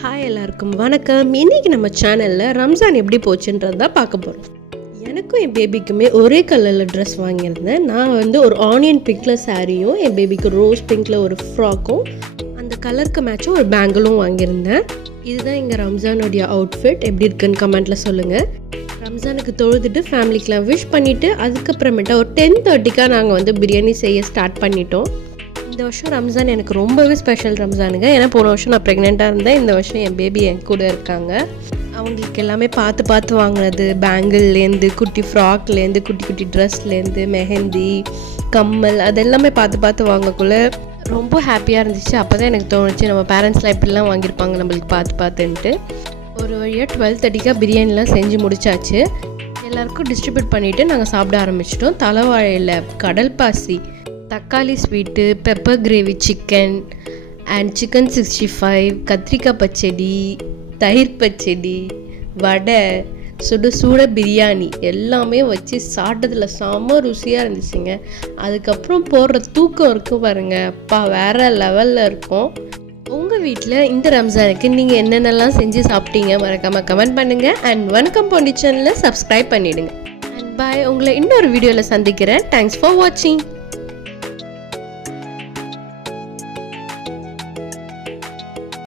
Hi எல்லாருக்கும் வணக்கம். இன்றைக்கி நம்ம சேனலில் ரம்ஜான் எப்படி போச்சுன்றது தான் பார்க்க போகிறோம். எனக்கும் என் பேபிக்குமே ஒரே கலரில் ட்ரெஸ் வாங்கியிருந்தேன். நான் ஒரு ஆனியன் பிங்கில் சாரியும், என் பேபிக்கு ரோஸ் பிங்கில் ஒரு ஃப்ராக்கும், அந்த கலருக்கு மேட்சும் ஒரு பேங்கிளும் வாங்கியிருந்தேன். இதுதான் எங்கள் ரம்ஜானுடைய அவுட்ஃபிட். எப்படி இருக்குன்னு கமெண்ட்டில் சொல்லுங்கள். ரம்ஜானுக்கு தொழுதுட்டு ஃபேமிலிக்கெலாம் விஷ் பண்ணிவிட்டு அதுக்கப்புறமேட்டா ஒரு 10:30 நாங்கள் பிரியாணி செய்ய ஸ்டார்ட் பண்ணிட்டோம். இந்த வருஷம் ரம்ஜான் எனக்கு ரொம்பவே ஸ்பெஷல் ரம்ஜானுங்க. ஏன்னா போன வருஷம் நான் ப்ரெக்னெண்ட்டாக இருந்தேன். இந்த வருஷம் என் பேபி என் கூட இருக்காங்க. அவங்களுக்கு எல்லாமே பார்த்து வாங்கினது, பேங்கிள்லேருந்து குட்டி ஃப்ராக்லேருந்து குட்டி குட்டி ட்ரெஸ்லேருந்து மெஹந்தி, கம்மல், அது எல்லாமே பார்த்து வாங்கக்குள்ளே ரொம்ப ஹாப்பியாக இருந்துச்சு. அப்போ தான் எனக்கு தோணுச்சு, நம்ம பேரண்ட்ஸ்லாம் இப்படிலாம் வாங்கியிருப்பாங்க நம்மளுக்கு பார்த்துன்ட்டு. ஒரு வழியாக 12:30 பிரியாணிலாம் செஞ்சு முடிச்சாச்சு. எல்லாருக்கும் டிஸ்ட்ரிபியூட் பண்ணிவிட்டு நாங்கள் சாப்பிட ஆரம்பிச்சிட்டோம். தலைவாழையில் கடல் பாசி, தக்காளி sweet, pepper gravy chicken and chicken 65, கத்திரிக்காய் பச்சடி, தயிர் பச்சடி, வடை, சுட பிரியாணி எல்லாமே வச்சு சாப்பிட்டதில் செம்ம ருசியாக இருந்துச்சுங்க. அதுக்கப்புறம் போடுற தூக்கம் இருக்கும் பாருங்கள், அப்பா வேறு லெவலில் இருக்கும். உங்கள் வீட்டில் இந்த ரம்ஜானுக்கு நீங்கள் என்னென்னலாம் செஞ்சு சாப்பிட்டீங்க மறக்காமல் கமெண்ட் பண்ணுங்கள். அண்ட் வணக்கம் பாண்டி சேனலை சப்ஸ்கிரைப் பண்ணிவிடுங்க. அண்ட் பாய். உங்களை இன்னொரு வீடியோவில் சந்திக்கிறேன். தேங்க்ஸ் ஃபார் வாட்சிங்.